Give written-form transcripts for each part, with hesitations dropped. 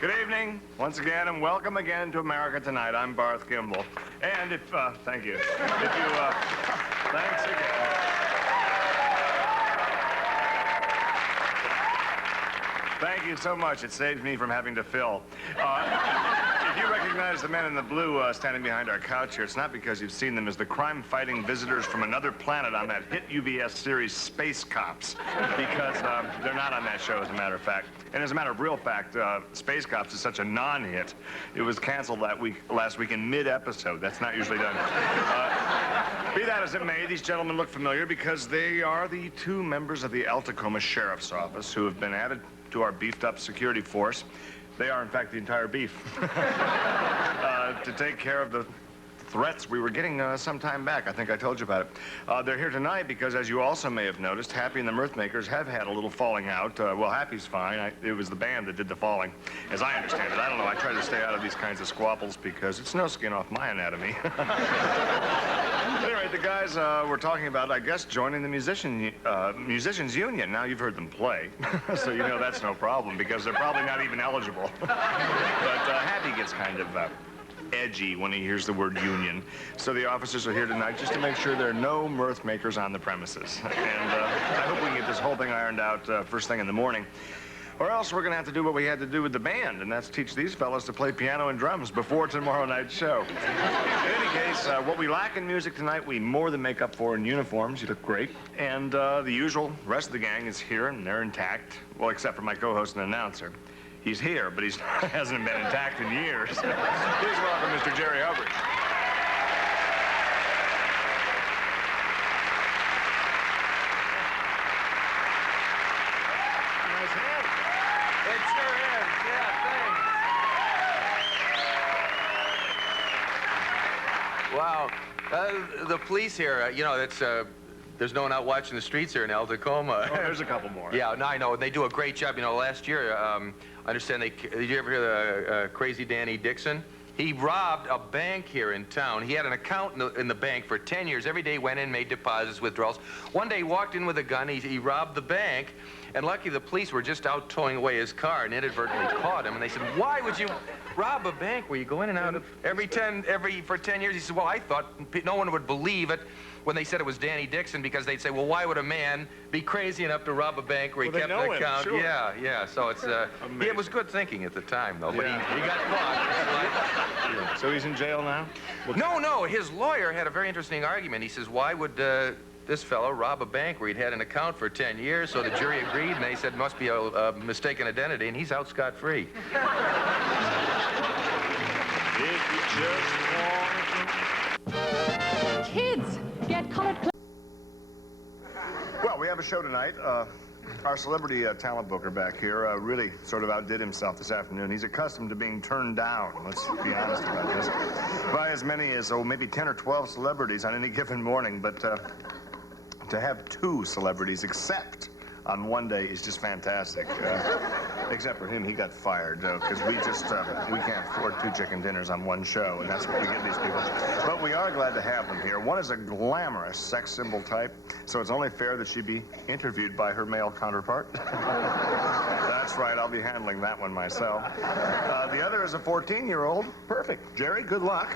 Good evening, once again, and welcome again to America Tonight. I'm Barth Gimbel. And if, thank you. If you, thanks again. Thank you so much. It saves me from having to fill. If you recognize the men in the blue standing behind our couch here, it's not because you've seen them as the crime-fighting visitors from another planet on that hit UBS series Space Cops, because they're not on that show, as a matter of fact. And as a matter of real fact, Space Cops is such a non-hit. It was canceled last week in mid-episode. That's not usually done. Be that as it may, these gentlemen look familiar because they are the two members of the El Tacoma Sheriff's Office who have been added to our beefed-up security force. They are, in fact, the entire beef. To take care of the threats we were getting some time back. I think I told you about it. They're here tonight because, as you also may have noticed, Happy and the Mirthmakers have had a little falling out. Well, Happy's fine. It was the band that did the falling, as I understand it. I don't know. I try to stay out of these kinds of squabbles because it's no skin off my anatomy. Anyway, the guys were talking about, I guess, joining the musicians union. Now you've heard them play, so you know that's no problem because they're probably not even eligible. But Happy gets kind of edgy when he hears the word union. So the officers are here tonight just to make sure there are no mirth makers on the premises. And I hope we can get this whole thing ironed out first thing in the morning. Or else we're going to have to do what we had to do with the band, and that's teach these fellas to play piano and drums before tomorrow night's show. In any case, what we lack in music tonight, we more than make up for in uniforms. You look great. And the usual rest of the gang is here, and they're intact. Well, except for my co-host and announcer. He's here, but he hasn't been intact in years. Please welcome Mr. Jerry Hubbard. Nice hand. It sure is. Yeah, thanks. Wow. The police here, you know, that's... There's no one out watching the streets here in El Tacoma. Oh, there's a couple more. Yeah, no, I know. They do a great job. You know, last year, I understand did you ever hear the crazy Danny Dixon? He robbed a bank here in town. He had an account in the bank for 10 years. Every day went in, made deposits, withdrawals. One day he walked in with a gun. He robbed the bank. And lucky the police were just out towing away his car and inadvertently caught him. And they said, why would you rob a bank where you go in and out of for 10 years? He said, well, I thought no one would believe it when they said it was Danny Dixon, because they'd say, well, why would a man be crazy enough to rob a bank where he kept an account? Sure. Yeah. So it's it was good thinking at the time, though. But he got caught. So he's in jail now? No. His lawyer had a very interesting argument. He says, why would this fellow rob a bank where he'd had an account for 10 years? So the jury agreed, and they said, must be a mistaken identity, and he's out scot-free. Kids, get colored. Well, we have a show tonight. Our celebrity talent booker back here really sort of outdid himself this afternoon. He's accustomed to being turned down, let's be honest about this, by as many as, maybe 10 or 12 celebrities on any given morning. But to have 2 celebrities accept on one day is just fantastic. Except for him, he got fired, because we can't afford 2 chicken dinners on one show, and that's what we give these people. But we are glad to have them here. One is a glamorous sex symbol type, so it's only fair that she be interviewed by her male counterpart. That's right, I'll be handling that one myself. The other is a 14-year-old. Perfect. Jerry, good luck.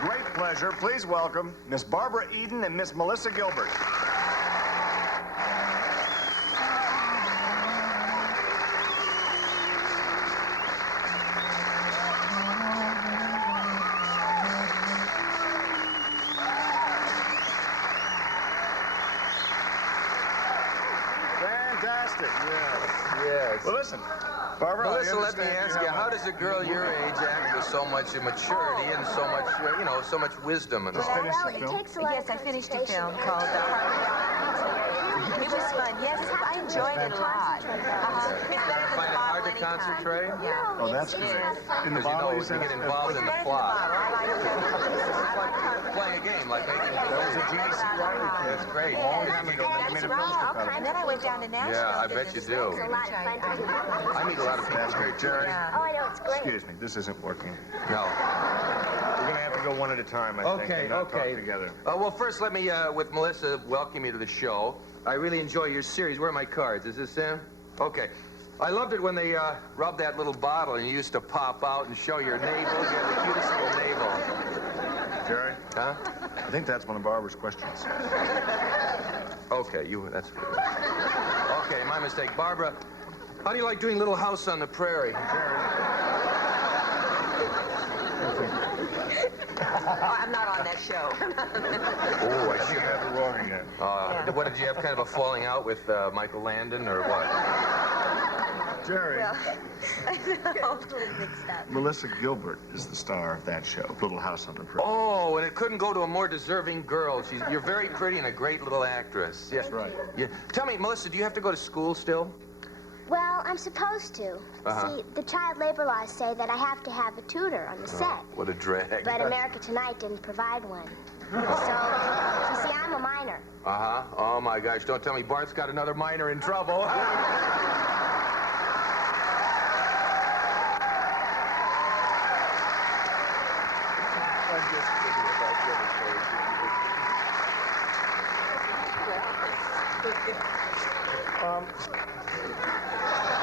Great pleasure. Please welcome Miss Barbara Eden and Miss Melissa Gilbert. Fantastic. Yes. Well, listen, Barbara, Melissa, let me ask you, how does a girl your age act with so much maturity and so much, so much wisdom? And Just finish the It film. takes a lot of finished a film called It was fun. Yes, I enjoyed it a lot. It's better than Find it hard to anytime. concentrate? Yeah. Oh, that's good. In the Because bottle, you get involved in the plot. Playing a game, like making... That was a G.C. Riley kid. That's great. Long time ago, they That's made a film strip out of right. And it. then I went down to Nashville. Yeah, I bet you do. It's a lot of fun to do. I meet a lot of people. That's great, Jerry. Oh, I know, it's great. Excuse me, this isn't working. No. We're going to have to to go one at a time, I think, and not talk together. Well, first, let me, with Melissa, welcome you to the show. I really enjoy your series. Where are my cards? Is this in? Okay. I loved it when they rubbed that little bottle and you used to pop out and show your navel. You had the cutest little navel. Jerry? Huh? I think that's one of Barbara's questions. Okay, that's good. Okay, my mistake. Barbara, how do you like doing Little House on the Prairie? Oh, I'm not on that show. Oh, I think I have it wrong again. What, did you have kind of a falling out with Michael Landon or what? Jerry. Well, I'm a little mixed up. Melissa Gilbert is the star of that show, Little House on the Prairie. Oh, and it couldn't go to a more deserving girl. You're very pretty and a great little actress. Yes, right. Yeah. Tell me, Melissa, do you have to go to school still? Well, I'm supposed to. See, the child labor laws say that I have to have a tutor on the set. What a drag. But America Tonight didn't provide one. So, you see, I'm a minor. Uh-huh. Oh, my gosh. Don't tell me Bart's got another minor in trouble.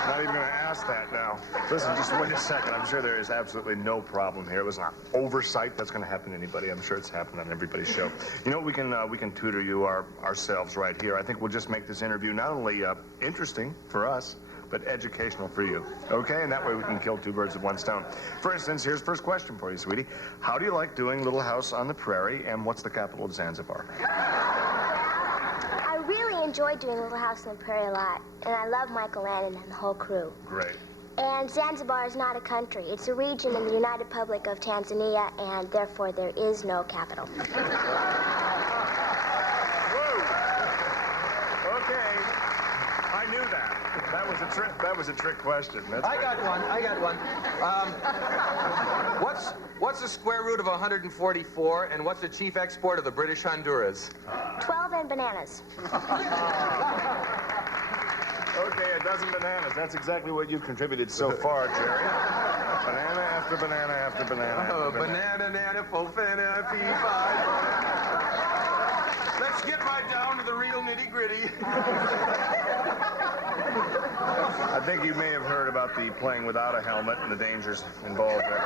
Not even going to ask that now. Listen, just wait a second. I'm sure there is absolutely no problem here. It was an oversight. That's going to happen to anybody. I'm sure it's happened on everybody's show. You know, we can tutor you ourselves right here. I think we'll just make this interview not only interesting for us, but educational for you. Okay? And that way we can kill two birds with one stone. For instance, here's the first question for you, sweetie. How do you like doing Little House on the Prairie, and what's the capital of Zanzibar? I really enjoy doing Little House on the Prairie a lot, and I love Michael Landon and the whole crew. Great. And Zanzibar is not a country. It's a region in the United Republic of Tanzania, and therefore there is no capital. Whoa. Okay. I knew that. That was a trick question. I got one. What's the square root of 144, and what's the chief export of the British Honduras? 12 and bananas. Okay, a dozen bananas. That's exactly what you've contributed so far, Jerry. Banana after banana after banana. Oh, banana, nana, fofana, P5. Let's get right down to the real nitty-gritty. I think you may have heard about the playing without a helmet and the dangers involved there.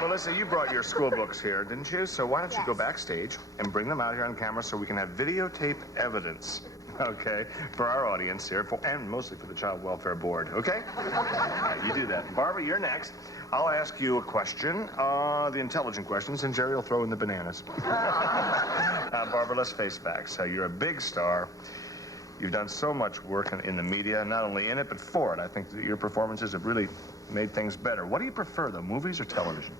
Melissa, you brought your school books here, didn't you? So why don't you go backstage and bring them out here on camera so we can have videotape evidence, okay, for our audience here, and mostly for the Child Welfare Board, okay? All right, you do that. Barbara, you're next. I'll ask you a question, the intelligent questions, and Jerry will throw in the bananas. Barbara, let's face facts. You're a big star. You've done so much work in the media, not only in it, but for it. I think that your performances have really made things better. What do you prefer, though, movies or television?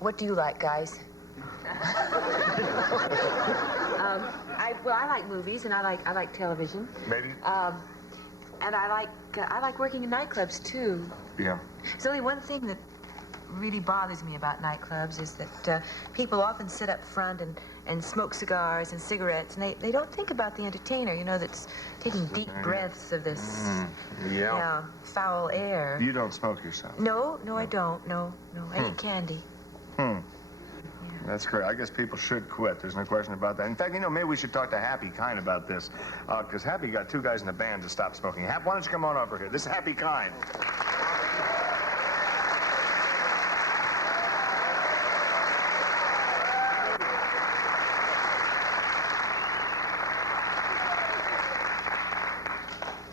What do you like, guys? I like movies and I like television. Maybe. And I like working in nightclubs too. Yeah. There's only one thing that really bothers me about nightclubs is that people often sit up front and smoke cigars and cigarettes, and they don't think about the entertainer, you know, that's taking deep breaths of this foul air. You don't smoke yourself? No, I don't. No. I eat candy. That's great. I guess people should quit. There's no question about that. In fact, you know, maybe we should talk to Happy Kind about this, because Happy got two guys in the band to stop smoking. Hap, why don't you come on over here? This is Happy Kind.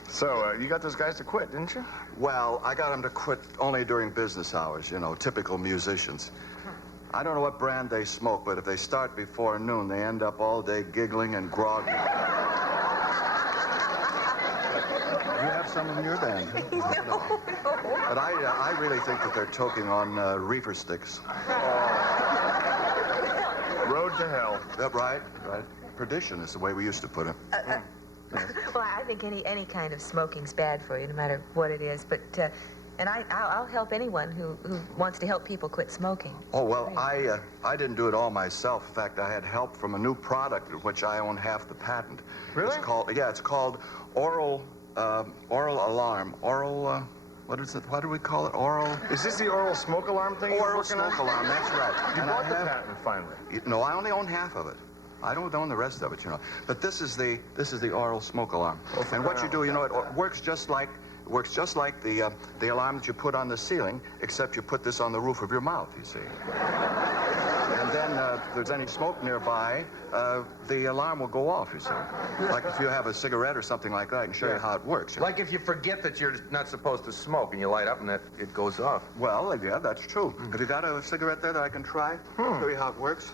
So, you got those guys to quit, didn't you? Well, I got them to quit only during business hours, you know, typical musicians. I don't know what brand they smoke, but if they start before noon, they end up all day giggling and groggy. You have some in your band. No. But I really think that they're toking on reefer sticks. Road to hell. Right. Perdition is the way we used to put it. Well, I think any kind of smoking's bad for you, no matter what it is. But and I'll help anyone who wants to help people quit smoking. Oh, well, I didn't do it all myself. In fact, I had help from a new product of which I own half the patent. Really? It's called oral alarm. what is it? What do we call it? Oral? Is this the oral smoke alarm thing you're Oral working on? smoke alarm, that's right. You And bought I the have- patent finally. No, I only own half of it. I don't own the rest of it, you know. But this is the oral smoke alarm. And what you do, you know, it works just like the alarm that you put on the ceiling, except you put this on the roof of your mouth, you see. And then if there's any smoke nearby, the alarm will go off, you see. Like if you have a cigarette or something like that, I can show you how it works. You know. Like if you forget that you're not supposed to smoke and you light up and it goes off. Well, yeah, that's true. Have you got a cigarette there that I can try? Show you how it works?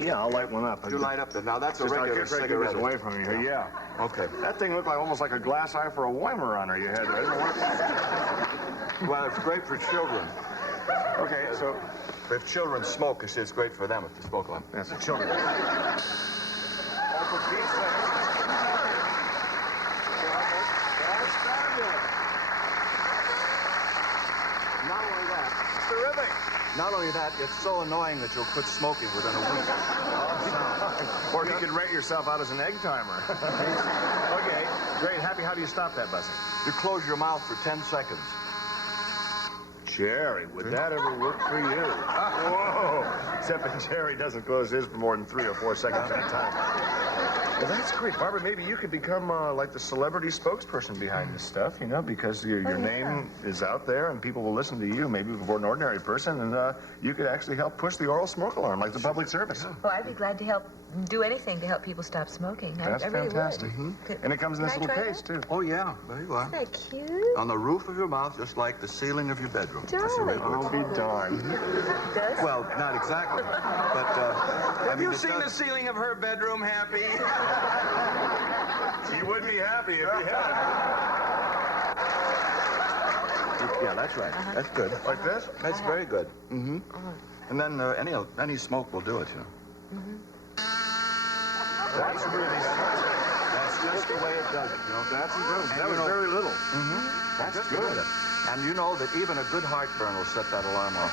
Yeah, I'll light one up. You light up there. Now, that's a Just, regular I can't take cigarette. this away from you here. Yeah. Okay. That thing looked like almost like a glass eye for a Weimaraner you had there. Well, it's great for children. Okay, so If children smoke, it's great for them if they smoke one. that's the children. Not only that, Terrific. not only that, it's so annoying that you'll quit smoking within a week. Or you could rate yourself out as an egg timer. Okay, great. Happy, how do you stop that buzzing? You close your mouth for 10 seconds. Jerry, would that ever work for you? Whoa. Except that Jerry doesn't close his for more than 3 or 4 seconds at a time. Well, that's great. Barbara, maybe you could become like the celebrity spokesperson behind this stuff, you know, because your name is out there and people will listen to you, maybe before an ordinary person, and you could actually help push the oral smoke alarm like the public service. Oh, I'd be glad to help do anything to help people stop smoking. That's I really fantastic. would. And it comes in this Can I little try case, that? too. Oh, yeah. There you are. Isn't that cute? On the roof of your mouth, just like the ceiling of your bedroom. That's the way it works. I'll be darned. Does? Well, not exactly. But, I Have mean, you it seen the does- ceiling of her bedroom, Happy? You would be happy if you had Yeah, that's right. That's good. it. Like this? That's very good. Mm-hmm. And then any smoke will do it, you know. That's really That's just the way it does it, you know. That's impressive. And That you was know- very little. That's good. And you know that even a good heartburn will set that alarm off.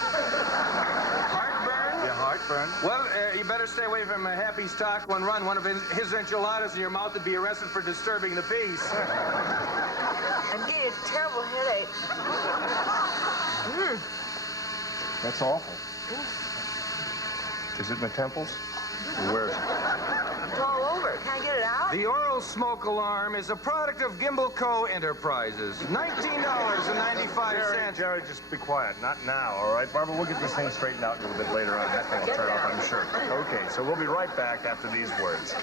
Heartburn? Yeah, heartburn. Well, you better stay away from Happy's Taco and Run. One of his enchiladas in your mouth would be arrested for disturbing the peace. I'm getting a terrible headache. That's awful. Is it in the temples? Or where is it? It's all over. Can I get it out? The oral smoke alarm is a product of Gimbal Co. Enterprises. $19.95. Jerry, just be quiet. Not now, all right? Barbara, we'll get this thing straightened out a little bit later on. That thing will turn off, I'm sure. Okay, so we'll be right back after these words.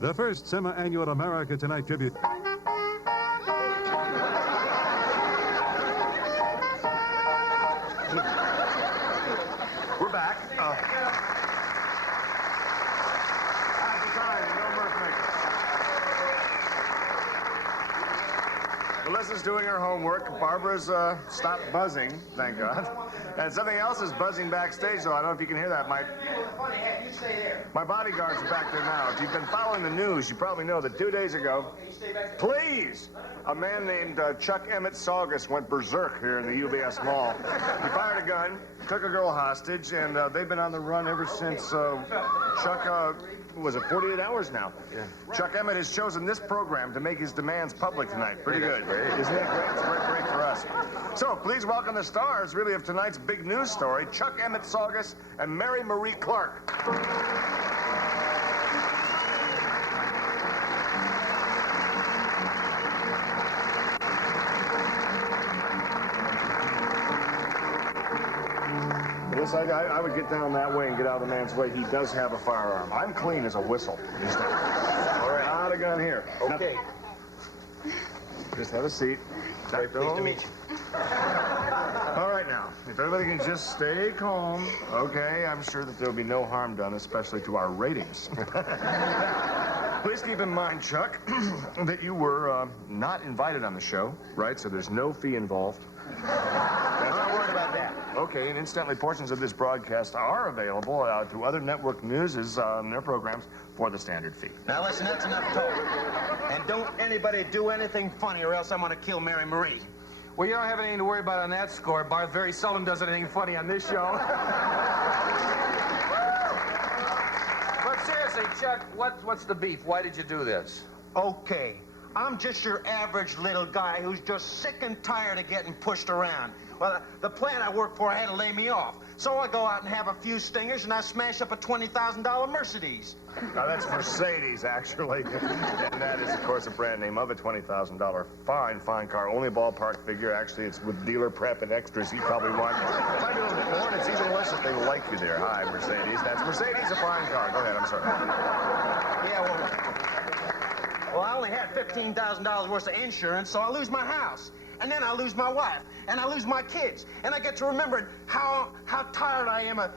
The first semi-annual America Tonight tribute. We're back. Happy time, no mirth maker. Melissa's doing her homework. Barbara's stopped buzzing, thank God. And something else is buzzing backstage, though. I don't know if you can hear that. My bodyguards are back there now. If you've been following the news, you probably know that 2 days ago, please, a man named Chuck Emmett Saugus went berserk here in the UBS Mall. He fired a gun, took a girl hostage, and they've been on the run ever since Chuck, was it 48 hours now? Yeah. Chuck Emmett has chosen this program to make his demands public tonight. Pretty good. Isn't that great? It's a great break for us. So please welcome the stars, really, of tonight's big news story, Chuck Emmett Saugus and Mary Marie Clark. Yes, I would get down that way and get out of the man's way. He does have a firearm. I'm clean as a whistle. All right. Not a gun here. Okay. Just have a seat. Very pleased to meet you. All right, now, if everybody can just stay calm, okay, I'm sure that there'll be no harm done, especially to our ratings. Please keep in mind, Chuck, that you were not invited on the show, right? So there's no fee involved. I'm not worried about that. Okay, and incidentally, portions of this broadcast are available through other network newses on their programs for the standard fee. Now listen, that's enough talk. And don't anybody do anything funny or else I'm gonna kill Mary Marie. Well, you don't have anything to worry about on that score. Barth very seldom does anything funny on this show. But seriously, Chuck, what's the beef? Why did you do this? Okay, I'm just your average little guy who's just sick and tired of getting pushed around. Well, the plant I work for had to lay me off. So I go out and have a few stingers, and I smash up a $20,000 Mercedes. Now, that's Mercedes, actually. And that is, of course, a brand name of a $20,000 fine car. Only a ballpark figure. Actually, it's with dealer prep and extras. You probably want might be a little bit more, and it's even less if they like you there. Hi, Mercedes. That's Mercedes, a fine car. Go ahead, I'm sorry. Yeah, well, I only had $15,000 worth of insurance, so I lose my house. And then I lose my wife, and I lose my kids, and I get to remembering how tired I am of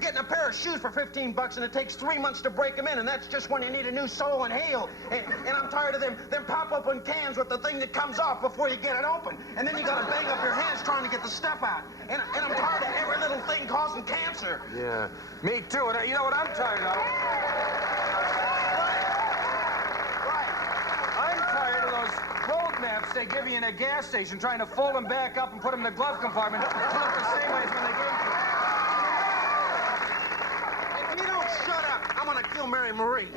getting a pair of shoes for $15, and it takes 3 months to break them in, and that's just when you need a new sole and heel. And I'm tired of them pop-open cans with the thing that comes off before you get it open, and then you got to bang up your hands trying to get the stuff out. And I'm tired of every little thing causing cancer. Yeah, me too. And you know what I'm tired of? I'm tired of those road maps they give you in a gas station, trying to fold them back up and put them in the glove compartment to look the same way as when they gave them. If you don't shut up, I'm gonna kill Mary Marie.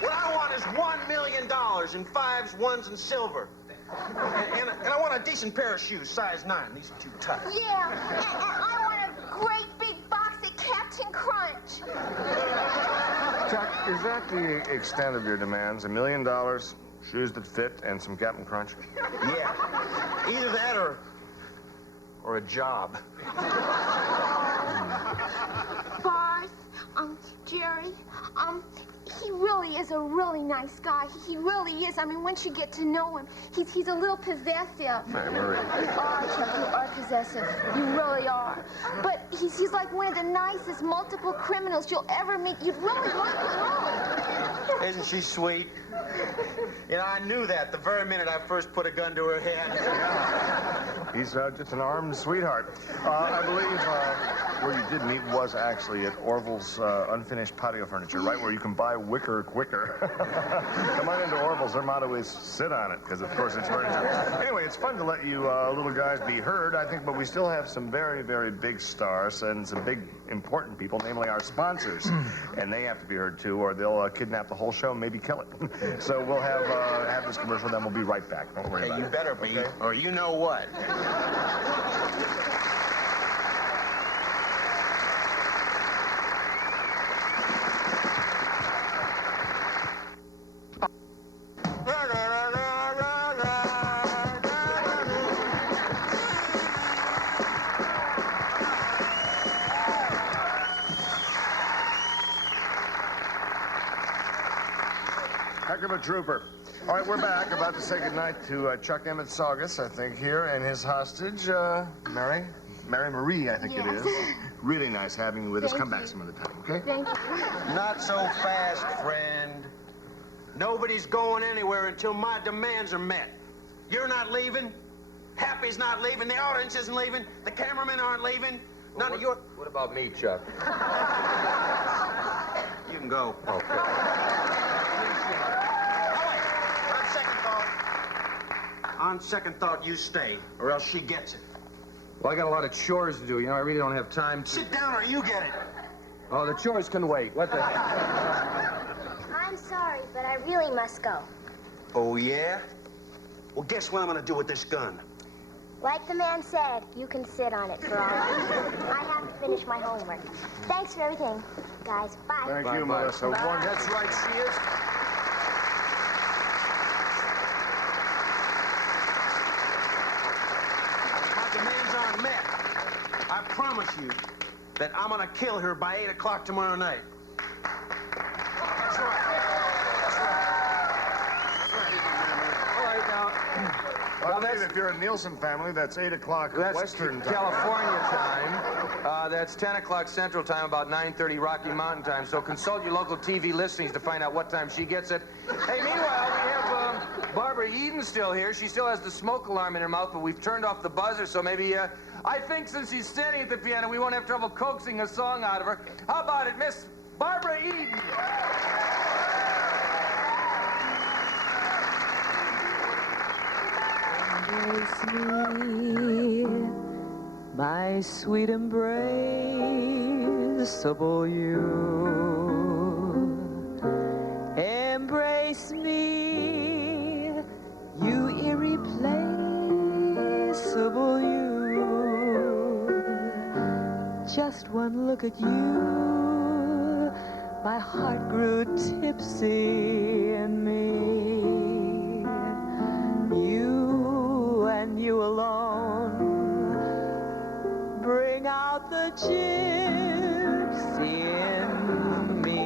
What I want is $1 million in 5s, 1s, and silver. And I want a decent pair of shoes, size 9. These are too tight. Yeah, and I want a great big box of Captain Crunch. Chuck, is that the extent of your demands? $1 million, shoes that fit, and some Captain Crunch? Yeah. Either that or a job. Barth, Jerry, he really is a really nice guy. He really is. I mean, once you get to know him, he's a little possessive. Mary Marie. You are, Chuck. You are possessive. You really are. But he's like one of the nicest multiple criminals you'll ever meet. You'd really like him. Isn't she sweet? You know, I knew that the very minute I first put a gun to her head. He's just an armed sweetheart. I believe where you did meet was actually at Orville's unfinished patio furniture, right where you can buy wicker quicker. Come on into Orville's. Their motto is sit on it, because of course it's furniture. Anyway, it's fun to let you little guys be heard, I think, but we still have some very, very big stars and some big important people, namely our sponsors. And they have to be heard too, or they'll kidnap the whole show and maybe kill it. So we'll have this commercial, then we'll be right back. Don't worry about it. You better be, okay? or you know what. Heck of a trooper. All right, we're back. About to say goodnight to Chuck Emmett Saugus, I think, here, and his hostage, Mary Marie, I think Yes. it is. Really nice having you with us. Thank Come back you. some other time, okay? Thank you. Not so fast, friend. Nobody's going anywhere until my demands are met. You're not leaving. Happy's not leaving. The audience isn't leaving. The cameramen aren't leaving. None of your... What about me, Chuck? You can go. Okay. Oh, wait. On second thought, you stay, or else she gets it. Well, I got a lot of chores to do. You know, I really don't have time to... Sit down or you get it. Oh, the chores can wait. What the heck? I'm sorry, but I really must go. Oh, yeah? Well, guess what I'm gonna do with this gun? Like the man said, you can sit on it for all I have to finish my homework. Thanks for everything, guys. Bye. Thank you, Bye-bye. Melissa. One- That's right, she is. My demands aren't met. I promise you that I'm gonna kill her by 8 o'clock tomorrow night. That's right. All right, now... Well, if you're a Nielsen family, that's 8 o'clock That's Western time. California time. That's 10 o'clock Central Time, about 9:30 Rocky Mountain Time. So consult your local TV listings to find out what time she gets it. Hey, meanwhile, we have Barbara Eden still here. She still has the smoke alarm in her mouth, but we've turned off the buzzer, so maybe, I think since she's standing at the piano, we won't have trouble coaxing a song out of her. How about it, Miss Barbara Eden? Embrace me, my sweet embraceable you. Embrace me, you irreplaceable you. Just one look at you, my heart grew tipsy in me. You and you alone bring out the gypsy in me.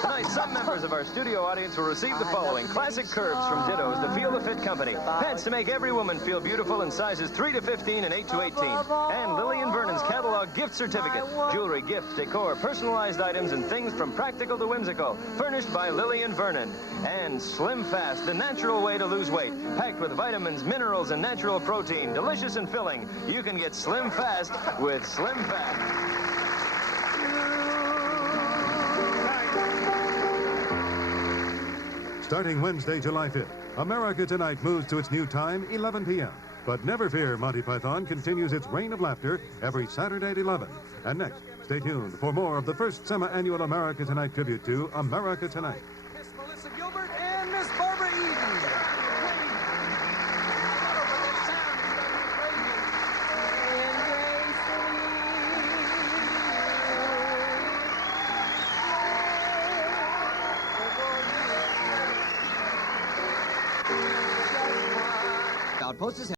Tonight, some members of our studio audience will receive the following classic curves from Dittos, the Feel the Fit Company. Pants to make every woman feel beautiful in sizes 3 to 15 and 8 to 18. And Lillian Vernon's catalog gift certificate. Jewelry, gifts, decor, personalized items, and things from practical to whimsical. Furnished by Lillian Vernon. And Slim Fast, the natural way to lose weight. Packed with vitamins, minerals, and natural protein. Delicious and filling. You can get Slim Fast with Slim Fast. Starting Wednesday, July 5th, America Tonight moves to its new time, 11 p.m. But never fear, Monty Python continues its reign of laughter every Saturday at 11. And next, stay tuned for more of the first semi-annual America Tonight tribute to America Tonight. Miss Melissa Gilbert and Miss Barbara Eden. Outpost is